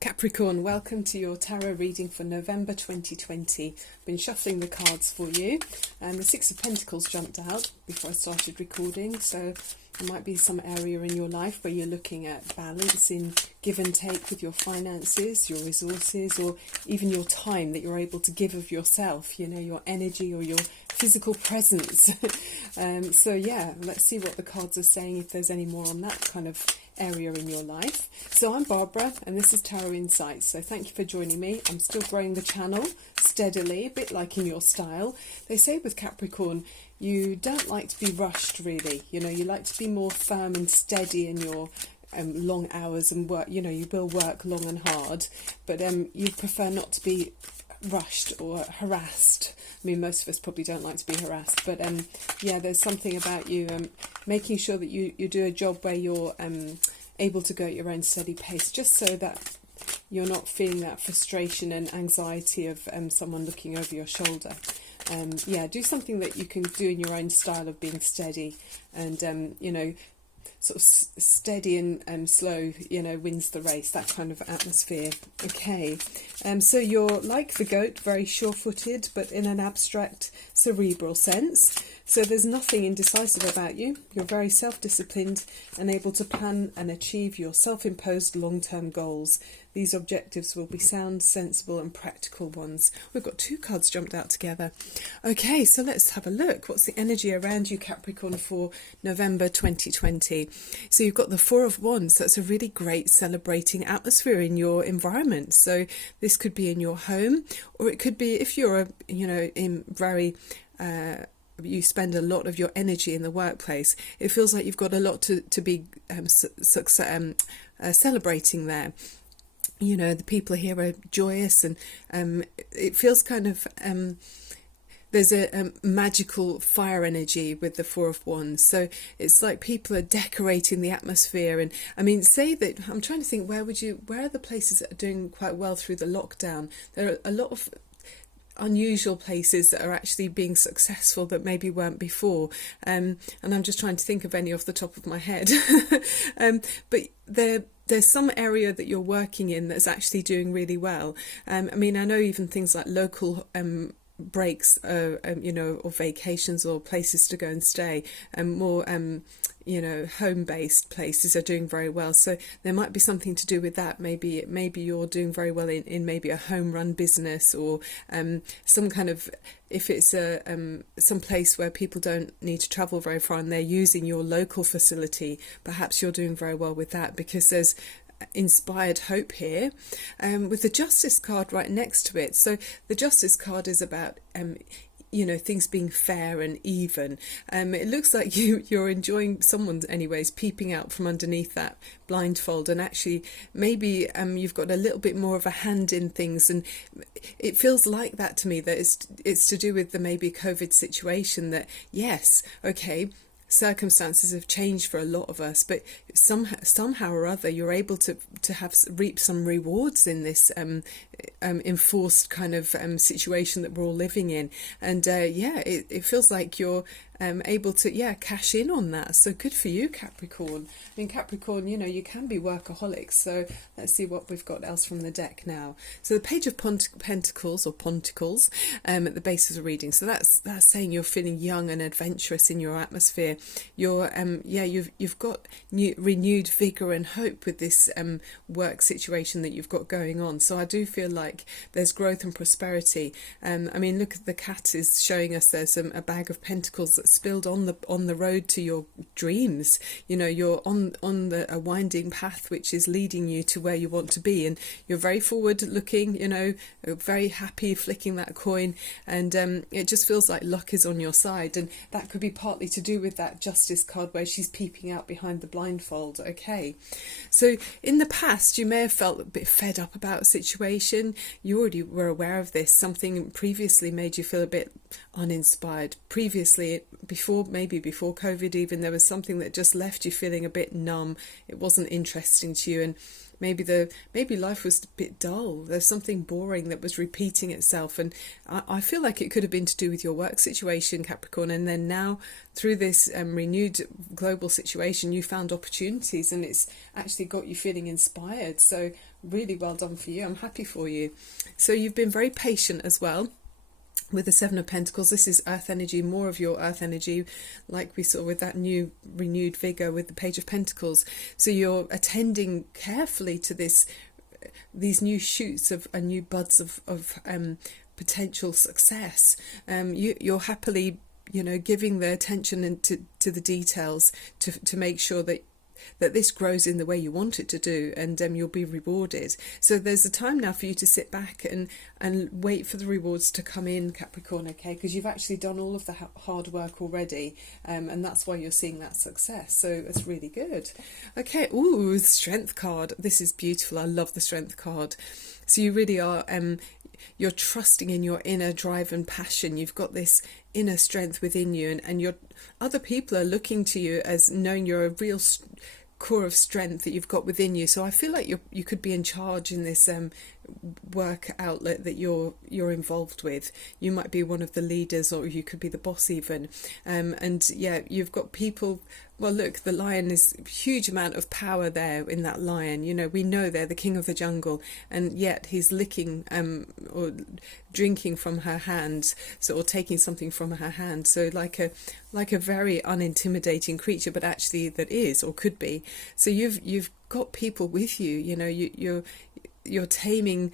Capricorn, welcome to your tarot reading for November 2020. Been shuffling the cards for you, and the Six of Pentacles jumped out before I started recording, so there might be some area in your life where you're looking at balance in give and take with your finances, your resources, or even your time that you're able to give of yourself, you know, your energy or your physical presence. So yeah, let's see what the cards are saying, if there's any more on that kind of area in your life. So I'm Barbara and this is Tarot Insights. So thank you for joining me. I'm still growing the channel steadily, a bit like in your style. They say with Capricorn, you don't like to be rushed really. You know, you like to be more firm and steady in your long hours and work. You know, you will work long and hard, but you prefer not to be rushed or harassed. I mean, most of us probably don't like to be harassed, but yeah, there's something about you making sure that you do a job where you're able to go at your own steady pace, just so that you're not feeling that frustration and anxiety of someone looking over your shoulder. Yeah, do something that you can do in your own style of being steady, and you know, sort of steady and slow, you know, wins the race, that kind of atmosphere. Okay, so you're like the goat, very sure-footed, but in an abstract, cerebral sense. So there's nothing indecisive about you. You're very self-disciplined and able to plan and achieve your self-imposed long-term goals. These objectives will be sound, sensible and practical ones. We've got two cards jumped out together. Okay, so let's have a look. What's the energy around you, Capricorn, for November 2020? So you've got the Four of Wands. That's a really great celebrating atmosphere in your environment. So this could be in your home, or it could be if you're, you know, in very... you spend a lot of your energy in the workplace. It feels like you've got a lot to be celebrating there. You know, the people here are joyous, and it feels kind of there's a magical fire energy with the Four of Wands. So it's like people are decorating the atmosphere. And I mean, say that, I'm trying to think, where are the places that are doing quite well through the lockdown? There are a lot of unusual places that are actually being successful that maybe weren't before, and I'm just trying to think of any off the top of my head. But there's some area that you're working in that's actually doing really well. I mean, I know even things like local breaks, you know, or vacations or places to go and stay, and more you know, home-based places are doing very well. So there might be something to do with that. Maybe you're doing very well in maybe a home-run business, or some kind of, if it's a some place where people don't need to travel very far and they're using your local facility, perhaps you're doing very well with that, because there's inspired hope here, with the Justice card right next to it. So the Justice card is about you know, things being fair and even. It looks like you're enjoying someone, anyways, peeping out from underneath that blindfold, and actually maybe you've got a little bit more of a hand in things, and it feels like that to me, that it's to do with the maybe COVID situation, that yes, okay, circumstances have changed for a lot of us, but somehow or other you're able to reap some rewards in this enforced kind of situation that we're all living in. And yeah, it feels like you're able to cash in on that. So good for you, Capricorn. I mean, Capricorn, you know, you can be workaholics. So let's see what we've got else from the deck now. So the Page of Pentacles, or Ponticles, at the base of the reading. So that's saying you're feeling young and adventurous in your atmosphere. You're you've got renewed vigor and hope with this work situation that you've got going on. So I do feel like there's growth and prosperity. I mean, look at the cat is showing us there's a bag of pentacles that spilled on the road to your dreams. You know, you're on a winding path which is leading you to where you want to be, and you're very forward looking, you know, very happy flicking that coin, and it just feels like luck is on your side. And that could be partly to do with that Justice card where she's peeping out behind the blindfold. Okay, so in the past you may have felt a bit fed up about a situation. You already were aware of this. Something previously made you feel a bit uninspired. Previously, before COVID even, there was something that just left you feeling a bit numb. It wasn't interesting to you, and maybe life was a bit dull. There's something boring that was repeating itself, and I feel like it could have been to do with your work situation, Capricorn. And then now, through this renewed global situation, you found opportunities, and it's actually got you feeling inspired. So really well done for you. I'm happy for you. So you've been very patient as well. With the Seven of Pentacles, this is earth energy, more of your earth energy, like we saw with that new renewed vigor with the Page of Pentacles. So you're attending carefully to these new shoots of new buds of potential success. You're happily, giving the attention to the details to make sure that this grows in the way you want it to do, and you'll be rewarded. So there's a time now for you to sit back and wait for the rewards to come in, Capricorn, okay? Because you've actually done all of the hard work already, and that's why you're seeing that success. So it's really good. Okay, ooh, the Strength card. This is beautiful. I love the Strength card. So you really are... you're trusting in your inner drive and passion. You've got this inner strength within you, and your other people are looking to you as knowing you're a real core of strength that you've got within you. So I feel like you could be in charge in this work outlet that you're involved with. You might be one of the leaders, or you could be the boss even. And yeah, you've got people. Well, look, the lion is a huge amount of power there in that lion. We know they're the king of the jungle, and yet he's licking or drinking from her hand, or taking something from her hand. So like a very unintimidating creature, but actually that is or could be. So you've got people with you. You're taming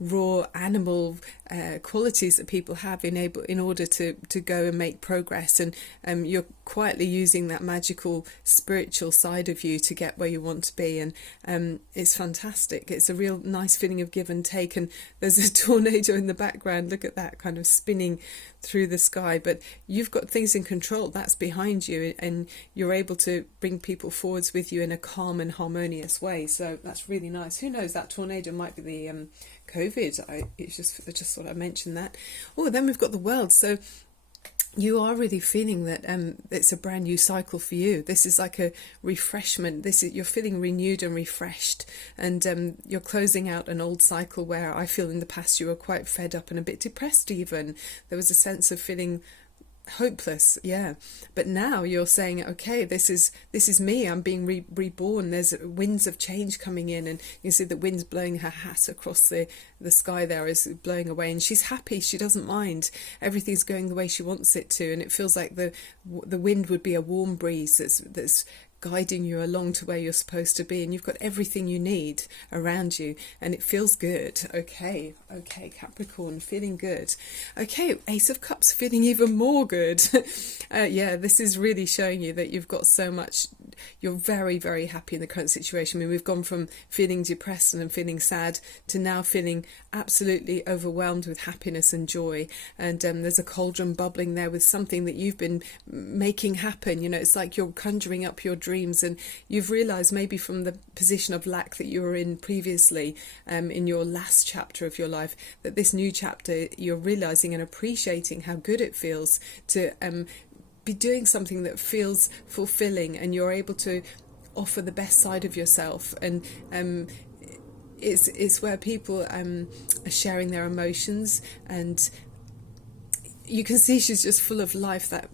raw animal qualities that people have in order to go and make progress, and you're quietly using that magical spiritual side of you to get where you want to be, and it's fantastic. It's a real nice feeling of give and take, and there's a tornado in the background. Look at that, kind of spinning through the sky, but you've got things in control. That's behind you, and you're able to bring people forwards with you in a calm and harmonious way. So that's really nice. Who knows, that tornado might be the COVID. I just thought I'd mention that. Oh, then we've got the World. So you are really feeling that it's a brand new cycle for you. This is like a refreshment. You're feeling renewed and refreshed, and you're closing out an old cycle where I feel in the past you were quite fed up and a bit depressed even. There was a sense of feeling hopeless, yeah, but now you're saying, okay, this is me, I'm being reborn. There's winds of change coming in, and you see the wind's blowing her hat across the sky there, is blowing away, and she's happy. She doesn't mind. Everything's going the way she wants it to, and it feels like the wind would be a warm breeze that's guiding you along to where you're supposed to be, and you've got everything you need around you, and it feels good. Okay, Capricorn, feeling good. Okay, Ace of Cups, feeling even more good. Yeah, this is really showing you that you've got so much. You're very, very happy in the current situation. I mean, we've gone from feeling depressed and feeling sad to now feeling absolutely overwhelmed with happiness and joy, and there's a cauldron bubbling there with something that you've been making happen. It's like you're conjuring up your dreams, and you've realized maybe from the position of lack that you were in previously, in your last chapter of your life, that this new chapter you're realizing and appreciating how good it feels to be doing something that feels fulfilling, and you're able to offer the best side of yourself, and it's where people are sharing their emotions, and you can see she's just full of life. That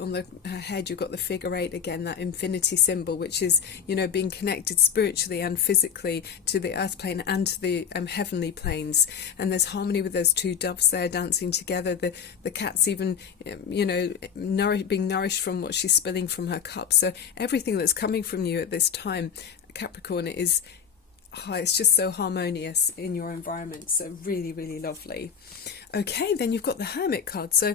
on her head you've got the figure 8 again, that infinity symbol, which is being connected spiritually and physically to the earth plane and to the heavenly planes. And there's harmony with those two doves there dancing together. The cat's even being nourished from what she's spilling from her cup. So everything that's coming from you at this time, Capricorn, is it's just so harmonious in your environment. So really, really lovely. Okay, then you've got the Hermit card. So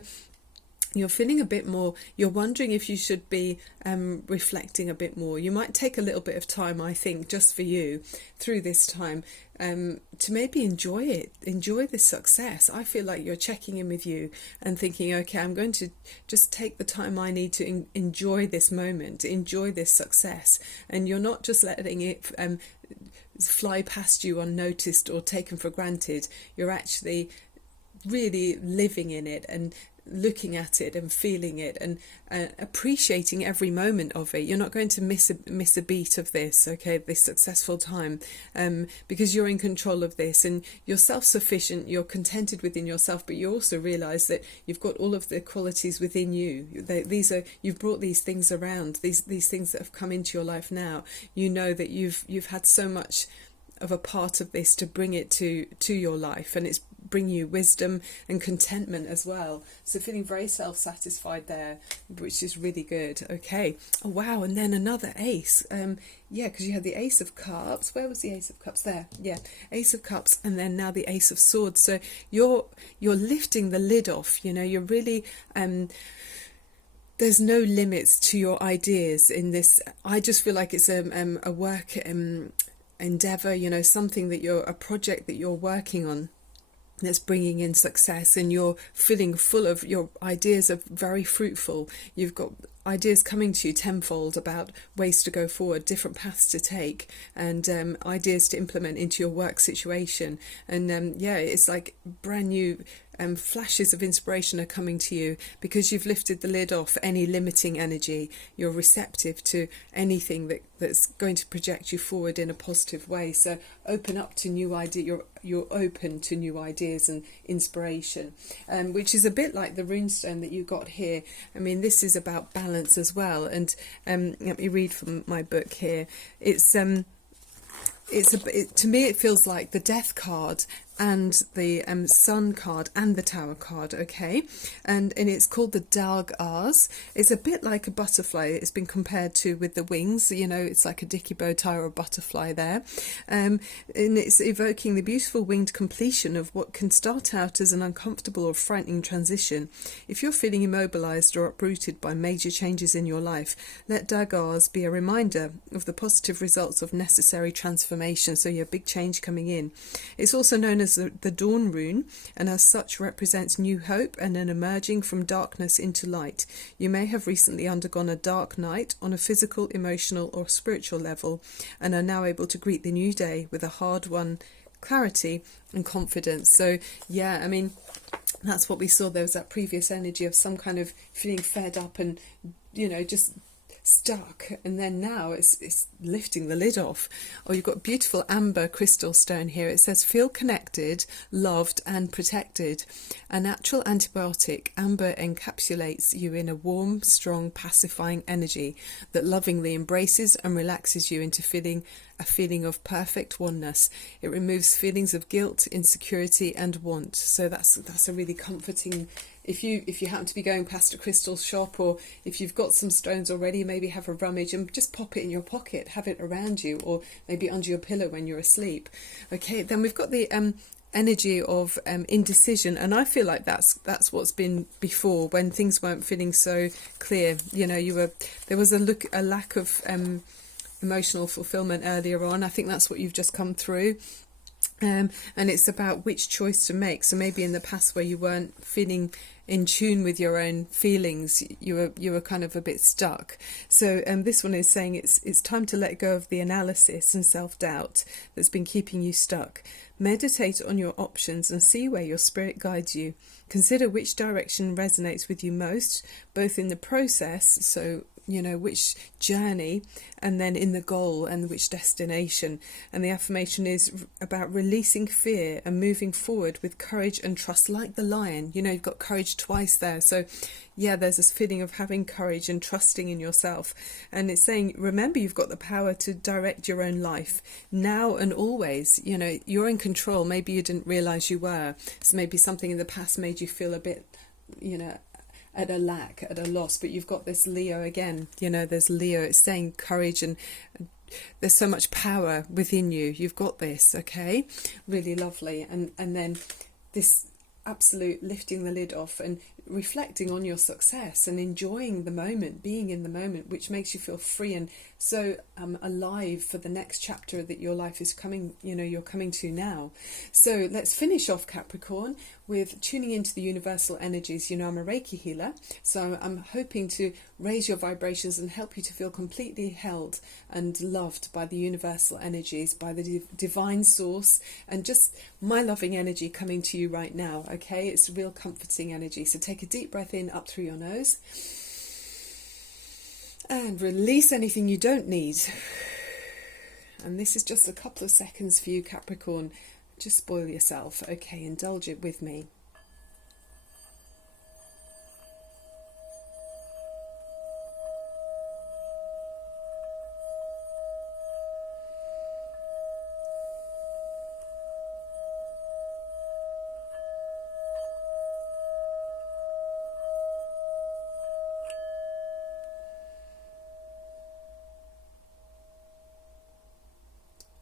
you're feeling a bit more, you're wondering if you should be reflecting a bit more. You might take a little bit of time, I think, just for you through this time, to maybe enjoy this success. I feel like you're checking in with you and thinking, okay, I'm going to just take the time I need to enjoy this moment, enjoy this success. And you're not just letting it fly past you unnoticed or taken for granted. You're actually really living in it and looking at it and feeling it and appreciating every moment of it. You're not going to miss a beat of this, okay, this successful time, because you're in control of this and you're self-sufficient, you're contented within yourself, but you also realise that you've got all of the qualities within you. You've brought these things around, these things that have come into your life now. You know that you've had so much of a part of this to bring it to your life, and it's bring you wisdom and contentment as well. So feeling very self-satisfied there, which is really good. Okay. Oh wow. And then another ace. Yeah, because you had the Ace of Cups. Where was the Ace of Cups? There. Yeah, Ace of Cups, and then now the Ace of Swords. So you're lifting the lid off. You know, you're really there's no limits to your ideas in this. I just feel like it's a work endeavor, you know, something that a project that you're working on that's bringing in success, and you're feeling full of, your ideas are very fruitful. You've got ideas coming to you tenfold about ways to go forward, different paths to take, and ideas to implement into your work situation. And yeah, it's like brand new flashes of inspiration are coming to you because you've lifted the lid off any limiting energy. You're receptive to anything that's going to project you forward in a positive way. So open up to new ideas. You're open to new ideas and inspiration, which is a bit like the Rune Stone that you got here. I mean, this is about balance as well. And let me read from my book here. To me it feels like the Death card and the Sun card and the Tower card, okay, and it's called the Dark R's. It's a bit like a butterfly. It's been compared to with the wings, you know, it's like a dicky bow tie or a butterfly there, and it's evoking the beautiful winged completion of what can start out as an uncomfortable or frightening transition. If you're feeling immobilized or uprooted by major changes in your life, let Daggars be a reminder of the positive results of necessary transformation. So your big change coming in. It's also known as the Dawn Rune, and as such represents new hope and an emerging from darkness into light. You may have recently undergone a dark night on a physical, emotional or spiritual level, and are now able to greet the new day with a hard-won clarity and confidence. So yeah, I mean, that's what we saw. There was that previous energy of some kind of feeling fed up and, you know, just stuck, and then now it's lifting the lid off. Or you've got beautiful amber crystal stone here. It says feel connected, loved and protected. A natural antibiotic, amber encapsulates you in a warm, strong, pacifying energy that lovingly embraces and relaxes you into a feeling of perfect oneness. It removes feelings of guilt, insecurity and want. So that's a really comforting. If you happen to be going past a crystal shop, or if you've got some stones already, maybe have a rummage and just pop it in your pocket, have it around you, or maybe under your pillow when you're asleep. Okay, then we've got the energy of indecision, and I feel like that's what's been before, when things weren't feeling so clear. You know, there was a lack of emotional fulfillment earlier on. I think that's what you've just come through. And it's about which choice to make. So maybe in the past where you weren't feeling in tune with your own feelings, you were kind of a bit stuck. So this one is saying it's time to let go of the analysis and self-doubt that's been keeping you stuck. Meditate on your options and see where your spirit guides you. Consider which direction resonates with you most, both in the process, so you know, which journey, and then in the goal and which destination. And the affirmation is about releasing fear and moving forward with courage and trust, like the lion. You know, you've got courage twice there. So yeah, there's this feeling of having courage and trusting in yourself. And it's saying, remember, you've got the power to direct your own life now and always. You know, you're in control. Maybe you didn't realize you were. So maybe something in the past made you feel a bit, you know, at a loss, but you've got this Leo again. You know, there's Leo. It's saying courage, and there's so much power within you. You've got this, okay? Really lovely. And then this absolute lifting the lid off and reflecting on your success and enjoying the moment, being in the moment, which makes you feel free and so alive for the next chapter that your life is coming, you know, you're coming to now. So let's finish off, Capricorn, with tuning into the universal energies. You know, I'm a Reiki healer, so I'm hoping to raise your vibrations and help you to feel completely held and loved by the universal energies, by the divine source, and just my loving energy coming to you right now, okay? It's real comforting energy, so take take a deep breath in up through your nose and release anything you don't need. And this is just a couple of seconds for you, Capricorn. Just spoil yourself. Okay, indulge it with me.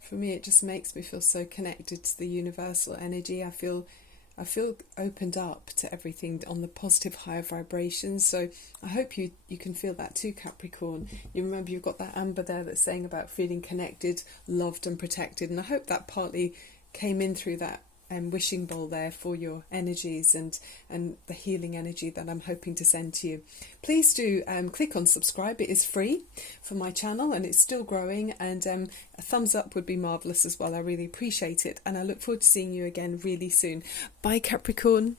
For me, it just makes me feel so connected to the universal energy. I feel opened up to everything on the positive higher vibrations. So I hope you can feel that too, Capricorn. You remember you've got that amber there that's saying about feeling connected, loved and protected. And I hope that partly came in through that wishing bowl there for your energies and the healing energy that I'm hoping to send to you. Please do click on subscribe. It is free for my channel and it's still growing, and a thumbs up would be marvellous as well. I really appreciate it, and I look forward to seeing you again really soon. Bye, Capricorn.